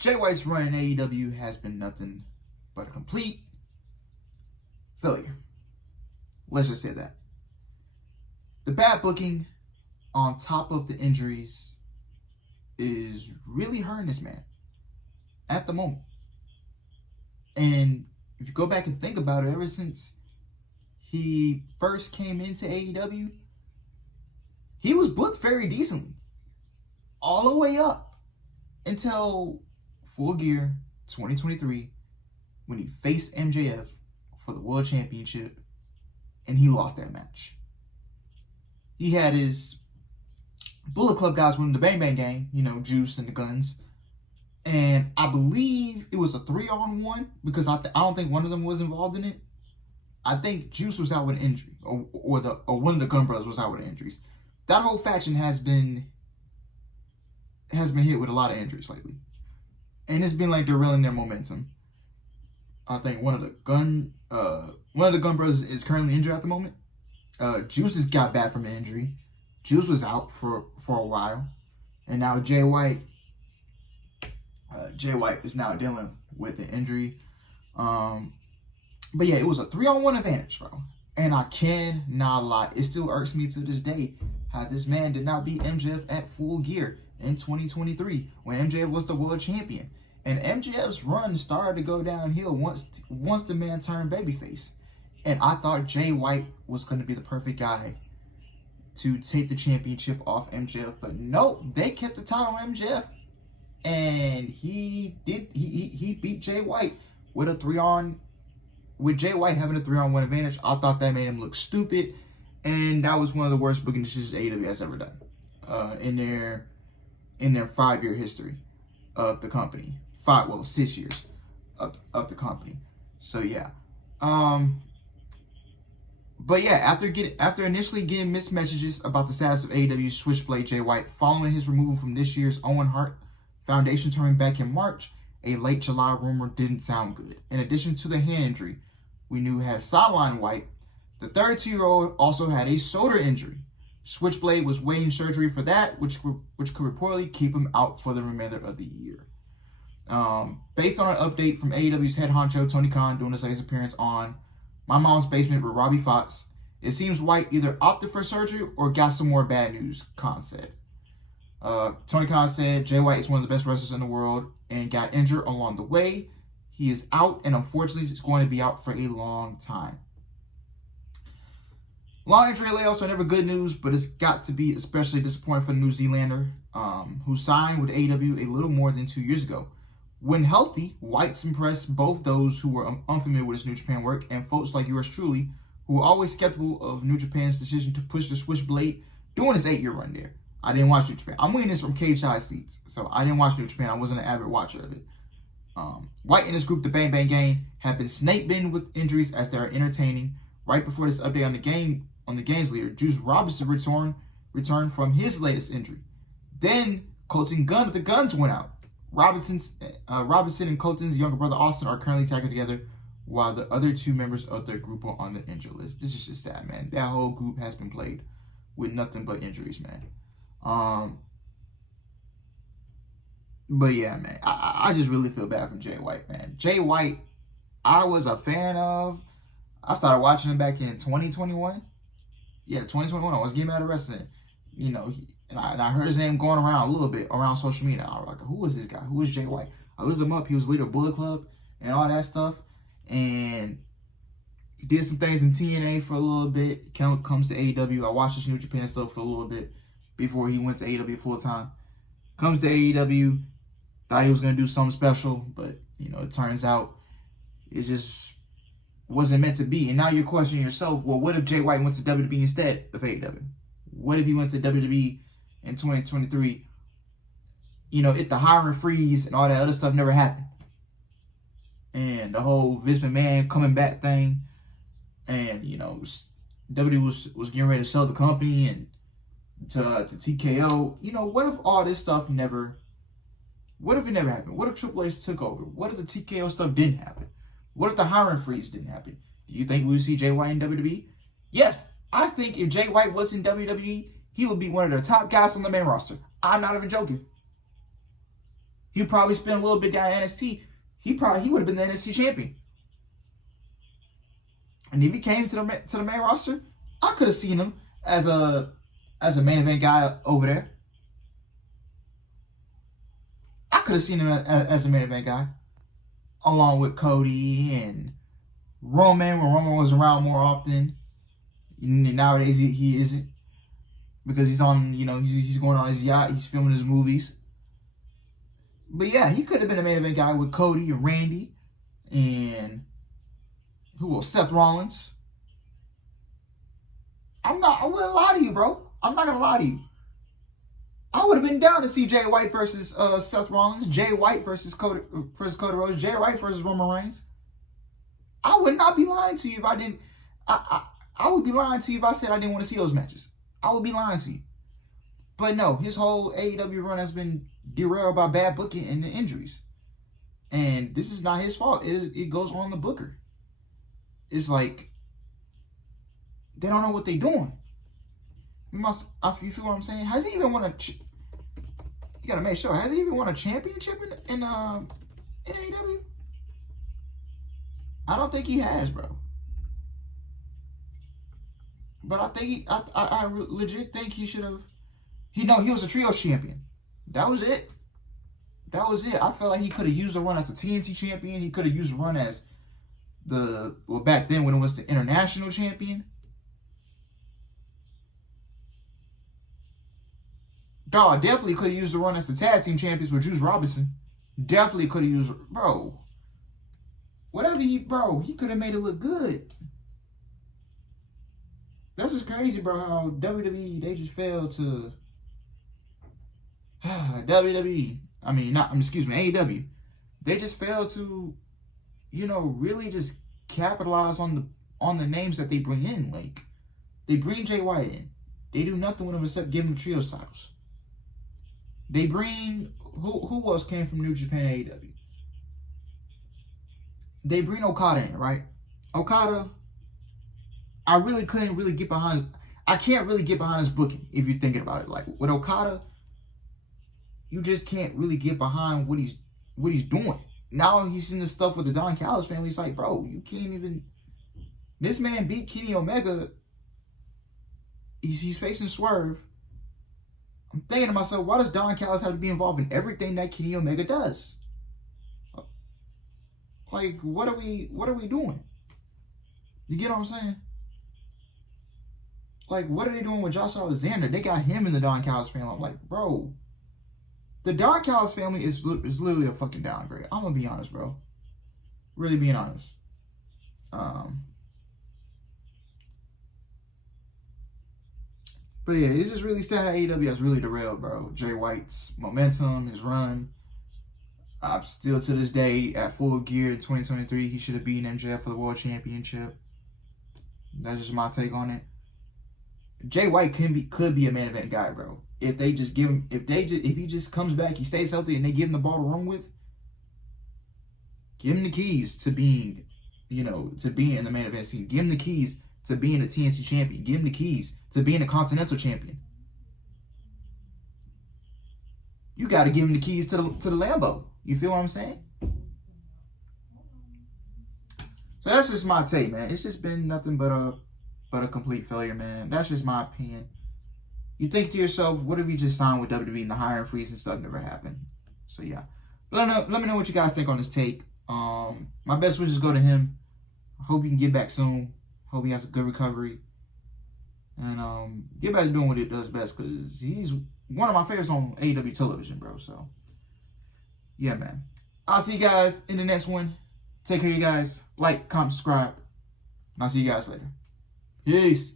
Jay White's run in AEW has been nothing but a complete failure. Let's just say that. The bad booking on top of the injuries is really hurting this man at the moment. And if you go back and think about it, ever since he first came into AEW, he was booked very decently. All the way up until Full Gear 2023 when he faced MJF for the World Championship and he lost that match. He had his Bullet Club guys winning the Bang Bang Gang, Juice and the Guns. And I believe it was a 3-on-1 because I don't think one of them was involved in it. I think Juice was out with an injury, or one of the Gun Brothers was out with injuries. That whole faction has been hit with a lot of injuries lately, and it's been like derailing their momentum. I think one of the Gun Brothers is currently injured at the moment. Juice just got back from an injury. Juice was out for a while, and now Jay White is now dealing with the injury. But yeah, it was a 3-on-1 advantage, bro. And I cannot lie, it still irks me to this day how this man did not beat MJF at Full Gear in 2023 when MJF was the world champion. And MJF's run started to go downhill once the man turned babyface. And I thought Jay White was going to be the perfect guy to take the championship off MJF. But nope, they kept the title on MJF. And he beat Jay White with Jay White having a 3-on-1 advantage. I thought that made him look stupid. And that was one of the worst booking decisions AEW has ever done in their 5-year history of the company. 6 years of the company. So yeah. But yeah, after initially getting mixed messages about the status of AEW's Switchblade Jay White following his removal from this year's Owen Hart Foundation tournament back in March, a late July rumor didn't sound good. In addition to the hand injury we knew had sidelined White, the 32-year-old also had a shoulder injury. Switchblade was waiting surgery for that, which could reportedly keep him out for the remainder of the year. Based on an update from AEW's head honcho Tony Khan doing his latest appearance on My Mom's Basement with Robbie Fox, it seems White either opted for surgery or got some more bad news, Khan said. Tony Khan said Jay White is one of the best wrestlers in the world and got injured along the way. He is out and unfortunately is going to be out for a long time. Long injury layoffs are never good news, but it's got to be especially disappointing for the New Zealander who signed with AEW a little more than 2 years ago. When healthy, White's impressed both those who were unfamiliar with his New Japan work and folks like yours truly, who were always skeptical of New Japan's decision to push the Switchblade during his 8-year run there. I didn't watch New Japan. I'm reading this from Cage High Seats, so I didn't watch New Japan. I wasn't an avid watcher of it. White and his group, the Bang Bang Gang, have been snake bitten with injuries as they are entertaining. Right before this update on the game's leader, Juice Robinson returned from his latest injury. Then Colton Gunn with the Guns went out. Robinson and Colton's younger brother Austin are currently tagging together, while the other 2 members of their group are on the injured list. This is just sad, man. That whole group has been played with nothing but injuries, man. But yeah, man, I just really feel bad for Jay White, man. Jay White, I was a fan of. I started watching him back in 2021. Yeah, 2021. I was getting out of wrestling, and I heard his name going around a little bit around social media. I was like, who is this guy? Who is Jay White? I looked him up. He was leader of Bullet Club and all that stuff. And he did some things in TNA for a little bit. Comes to AEW. I watched his New Japan stuff for a little bit before he went to AEW full time. Comes to AEW. Thought he was going to do something special. But, it turns out it just wasn't meant to be. And now you're questioning yourself, well, what if Jay White went to WWE instead of AEW? What if he went to WWE in 2023? If the hiring freeze and all that other stuff never happened. And the whole Vince McMahon coming back thing. And, WWE was getting ready to sell the company and to TKO. What if all this stuff what if it never happened? What if Triple H took over? What if the TKO stuff didn't happen? What if the hiring freeze didn't happen? Do you think we would see Jay White in WWE? Yes, I think if Jay White was in WWE, he would be one of the top guys on the main roster. I'm not even joking. He probably spent a little bit down at NXT. He would have been the NXT champion. And if he came to the main roster, I could have seen him as a main event guy over there. I could have seen him as a main event guy, along with Cody and Roman when Roman was around more often. Nowadays he isn't, because he's on, he's going on his yacht, he's filming his movies. But yeah, he could have been a main event guy with Cody and Randy and who else? Seth Rollins. I wouldn't lie to you, bro. I'm not gonna lie to you. I would have been down to see Jay White versus Seth Rollins, Jay White versus Cody Rhodes, Jay White versus Roman Reigns. I would not be lying to you if I didn't. I would be lying to you if I said I didn't want to see those matches. I would be lying to you. But no, his whole AEW run has been derailed by bad booking and the injuries. And this is not his fault. It goes on the booker. It's like they don't know what they're doing. You feel what I'm saying? Has he even won you gotta make sure. Has he even won a championship in AEW? I don't think he has, bro. But I think I legit think he should have. He was a trios champion. That was it. I felt like he could have used a run as a TNT champion. He could have used a run as back then when it was the international champion. Dog, definitely could have used the run as the tag team champions with Juice Robinson. Definitely could have used, bro. He could have made it look good. That's just crazy, bro, how WWE, they just failed to, AEW. They just failed to, really just capitalize on the names that they bring in. Like, they bring Jay White in. They do nothing with him except give him trios titles. They bring, who else came from New Japan AEW? They bring Okada in, right? Okada, I really couldn't really get behind. I can't really get behind his booking if you're thinking about it. Like with Okada, you just can't really get behind what he's doing. Now he's in this stuff with the Don Callis family. It's like, bro, you can't even. This man beat Kenny Omega. He's facing Swerve. I'm thinking to myself, why does Don Callis have to be involved in everything that Kenny Omega does? Like, what are we doing? You get what I'm saying? Like, what are they doing with Josh Alexander? They got him in the Don Callis family. I'm like, bro, the Don Callis family is literally a fucking downgrade. I'm gonna be honest, bro. Really being honest. But yeah, it's just really sad how AEW has really derailed, bro. Jay White's momentum, his run. I'm still to this day at Full Gear in 2023. He should have beaten MJF for the World Championship. That's just my take on it. Jay White could be a main event guy, bro. If they just give him, if he just comes back, he stays healthy, and they give him the ball to run with, give him the keys to being, to being in the main event scene. Give him the keys to being a TNT champion. Give him the keys to being a Continental champion. You got to give him the keys to the Lambo. You feel what I'm saying? So that's just my take, man. It's just been nothing but a complete failure, man. That's just my opinion. You think to yourself, what if you just signed with WWE and the hiring freeze and stuff never happened? So yeah. Let me know what you guys think on this take. My best wishes go to him. I hope he can get back soon. Hope he has a good recovery. And get back to doing what he does best, because he's one of my favorites on AEW television, bro. So yeah, man. I'll see you guys in the next one. Take care, you guys. Like, comment, subscribe. And I'll see you guys later. Peace.